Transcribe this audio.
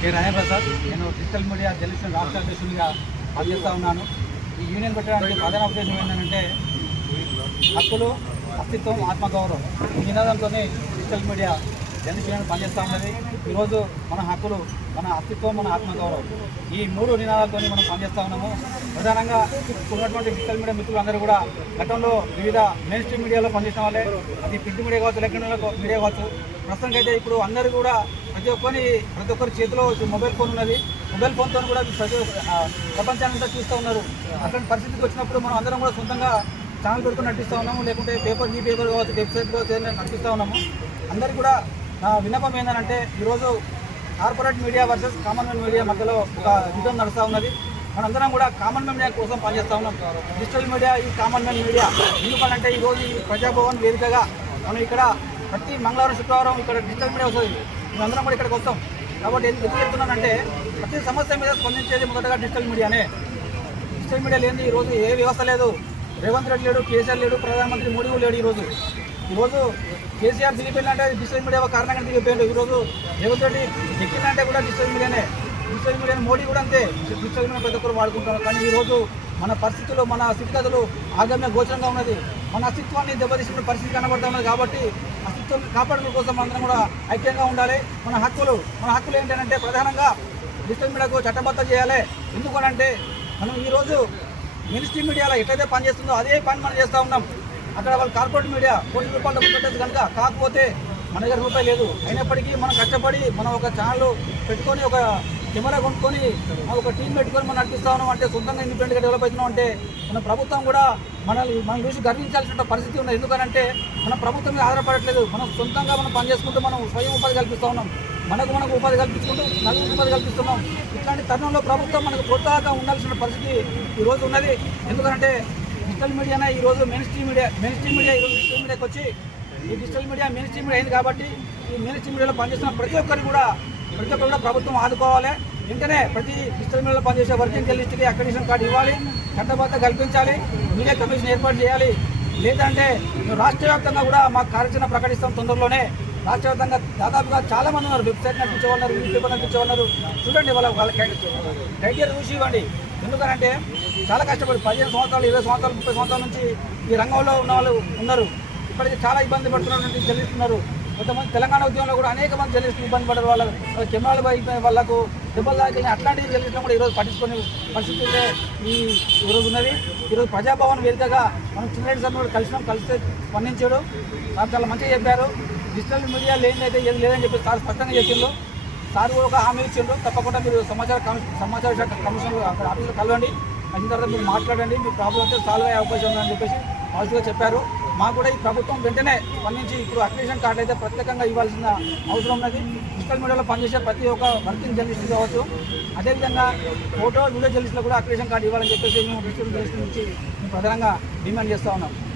కే రాయప్రసాద్ నేను digital media journalist రాష్ట్ర అధ్యక్షునిగా పనిచేస్తూ ఉన్నాను. ఈ యూనియన్ పెట్టడానికి ప్రధాన ఉద్దేశం ఏంటంటే హక్కులు అస్తిత్వం ఆత్మగౌరవం ఈ నినాదంతోనే డిజిటల్ మీడియా జర్నలిస్ట్ పనిచేస్తూ ఉన్నది. ఈరోజు మన హక్కులు మన అస్తిత్వం మన ఆత్మగౌరవం. ఈ మూడు నినాదాలతో మనం పనిచేస్తూ ఉన్నాము. ప్రధానంగా ఉన్నటువంటి డిజిటల్ మీడియా మిత్రులు అందరూ కూడా గతంలో వివిధ మెయిన్ స్ట్రీమ్ మీడియాలో పనిచేసిన వాళ్ళే. అది ప్రింట్ మీడియా కావచ్చు ఎలక్ట్రానిక్ మీడియా కావచ్చు ప్రస్తుతానికి అయితే ఇప్పుడు అందరూ కూడా ప్రతి ఒక్కరి ప్రతి ఒక్కరి చేతిలో మొబైల్ ఫోన్ ఉన్నది. మొబైల్ ఫోన్తో కూడా ప్రతి ఒక్క- చూస్తూ ఉన్నారు. అట్లాంటి పరిస్థితికి వచ్చినప్పుడు మనం అందరం కూడా సొంతంగా ఛానల్ పెట్టుకుని నటిస్తూ ఉన్నాము. లేకుంటే పేపర్ ఈ పేపర్ కావచ్చు వెబ్సైట్ కావచ్చు నటిస్తూ ఉన్నాము. అందరూ కూడా నా విన్నపం ఏంటంటే ఈరోజు corporate media versus common media మధ్యలో ఒక యుద్ధం నడుస్తూ ఉన్నది. మనందరం కూడా కామన్ మీడియా కోసం పనిచేస్తూ ఉన్నాం. డిజిటల్ మీడియా ఈ కామన్ మీడియా ఎందుకంటే ఈరోజు ఈ ప్రజాభవన్ వేదికగా మనం ఇక్కడ ప్రతి మంగళవారం శుక్రవారం ఇక్కడ డిజిటల్ మీడియా వస్తుంది. మేమందరం కూడా ఇక్కడికి వస్తాం. కాబట్టి ఎందుకు చెప్తున్నానంటే ప్రతి సమస్య మీద స్పందించేది మొదటగా డిజిటల్ మీడియానే. డిజిటల్ మీడియా లేని ఈరోజు ఏ వ్యవస్థ లేదు. రేవంత్ రెడ్డి లేడు కేసీఆర్ లేడు ప్రధానమంత్రి మోడీ లేడు ఈరోజు. ఈరోజు కేసీఆర్ దిగిపోయిందంటే డిజిటల్ మీడియా ఒక కారణంగా దిగిపోయాడు ఈరోజు రేవంత్ రెడ్డి ఎక్కిందంటే కూడా డిజిటల్ మీడియానే. డిజిటల్ మీడియాని మోడీ కూడా అంతే. డిజిటల్ మీడియా ప్రతి ఒక్కరు వాడుకుంటారు కానీ ఈరోజు మన పరిస్థితులు మన స్థితిగతులు ఆగమ్య గోచరంగా ఉన్నది. మన అస్తిత్వాన్ని దెబ్బతీసిన పరిస్థితి కనబడతా ఉన్నది కాబట్టి అస్తిత్వం కాపాడడం కోసం అందరం కూడా ఐక్యంగా ఉండాలి. మన హక్కులు మన హక్కులు ఏంటంటే ప్రధానంగా డిజిటల్ మీడియాకు చట్టబద్ధ చేయాలి. ఎందుకనంటే మనం ఈరోజు మినిస్ట్రీ మీడియాలో ఎట్లయితే పని చేస్తుందో అదే పని మనం చేస్తూ ఉన్నాం. అక్కడ వాళ్ళు కార్పొరేట్ మీడియా కోటి రూపాయలు డబ్బు పెట్టచ్చు కనుక కాకపోతే మన దగ్గర రూపాయి లేదు. అయినప్పటికీ మనం కష్టపడి మనం ఒక ఛానల్ పెట్టుకొని ఒక కెమెరా కొనుక్కొని ఒక టీం పెట్టుకొని మనం నడిపిస్తా ఉన్నాం అంటే సొంతంగా ఇండిపెండెంట్గా డెవలప్ అవుతున్నాం అంటే మన ప్రభుత్వం కూడా మనల్ని మనం చూసి గర్వించాల్సిన పరిస్థితి ఉంది ఎందుకనంటే మన ప్రభుత్వం మీద ఆధారపడట్లేదు. మనం సొంతంగా మనం పనిచేసుకుంటూ మనం స్వయం ఉపాధి కల్పిస్తూ ఉన్నాం. మనకు మనకు ఉపాధి కల్పించుకుంటూ నలుగురు ఉపాధి కల్పిస్తున్నాం. ఇట్లాంటి తరుణంలో ప్రభుత్వం మనకు ప్రోత్సాహంగా ఉండాల్సిన పరిస్థితి ఈరోజు ఉన్నది. ఎందుకంటే డిజిటల్ మీడియానే ఈరోజు mainstream media mainstream media ఈరోజు డిజిటల్ మీడియాకి వచ్చి ఈ digital media mainstream media అయింది కాబట్టి ఈ మెయిన్ స్ట్రీమ్ మీడియాలో పనిచేస్తున్న ప్రతి ఒక్కరు కూడా ప్రతి ఒక్కరు కూడా ప్రభుత్వం ఆదుకోవాలి. వెంటనే ప్రతి డిజిటల్ మీడియాలో పనిచేసే వర్కింగ్ లిస్ట్కి అక్రిడిషన్ కార్డు ఇవ్వాలి. చట్టబద్ధ కల్పించాలి. మీడియా కమిషన్ ఏర్పాటు చేయాలి. లేదంటే రాష్ట్ర వ్యాప్తంగా కూడా మా కార్యాచరణ ప్రకటిస్తాం తొందరలోనే. రాష్ట్ర వ్యాప్తంగా దాదాపుగా చాలా మంది ఉన్నారు. వెబ్సైట్ నడిపించే ఉన్నారు న్యూస్ పేపర్ ఉన్నారు. చూడండి వాళ్ళ వాళ్ళ క్రైటీరియా చూసి ఇవ్వండి. ఎందుకంటే చాలా కష్టపడి పదిహేను సంవత్సరాలు ఇరవై సంవత్సరాలు ముప్పై సంవత్సరాల నుంచి ఈ రంగంలో ఉన్న వాళ్ళు ఉన్నారు. ఇప్పటికి చాలా ఇబ్బంది పడుతున్నటువంటి చెల్లిస్తున్నారు. కొంతమంది తెలంగాణ ఉద్యమంలో కూడా అనేక మంది జర్నలిస్టులు ఇబ్బంది పడ్డారు. వాళ్ళ కెమెరాలు అయిపోయిన వాళ్ళకు దెబ్బలు తాకిన అట్లాంటివి జర్నలిస్టులు కూడా ఈరోజు పట్టించుకునే పరిస్థితి ఈ ఈరోజు ఉన్నది. ఈరోజు ప్రజాభవన్ వేదికగా మనం చిన్నరెడ్డి సార్ కూడా కలిసినాం కలిస్తే స్పందించాడు సార్ చాలా మంచిగా చెప్పారు. డిజిటల్ మీడియా లేనిదైతే ఏది లేదని చెప్పి సార్ స్పష్టంగా చెప్పిండు. సార్ కూడా ఒక హామీ ఇచ్చిండ్రు. తప్పకుండా మీరు సమాచార కమి- సమాచార శాఖ కమిషన్ అక్కడ ఆఫీస్లో కలవండి. అయిన తర్వాత మీరు మాట్లాడండి. మీ ప్రాబ్లం అయితే సాల్వ్ అయ్యే అవకాశం ఉందని చెప్పేసి పాజిటివ్గా చెప్పారు. మాకు కూడా ఈ ప్రభుత్వం వెంటనే స్పందించి ఇప్పుడు అక్రిషన్ కార్డు అయితే ప్రత్యేకంగా ఇవ్వాల్సిన అవసరం ఉన్నది. డిజిటల్ మీడియాలో పనిచేసే ప్రతి ఒక్క వర్కింగ్ జర్నలిస్ట్ కావచ్చు. అదేవిధంగా ఫోటో వీడియో జర్నలిస్ట్లో కూడా అప్లికేషన్ కార్డు ఇవ్వాలని చెప్పేసి మేము డిజిటల్ జర్నలిస్ట్ నుంచి మేము ప్రధానంగా డిమాండ్ చేస్తూ ఉన్నాం.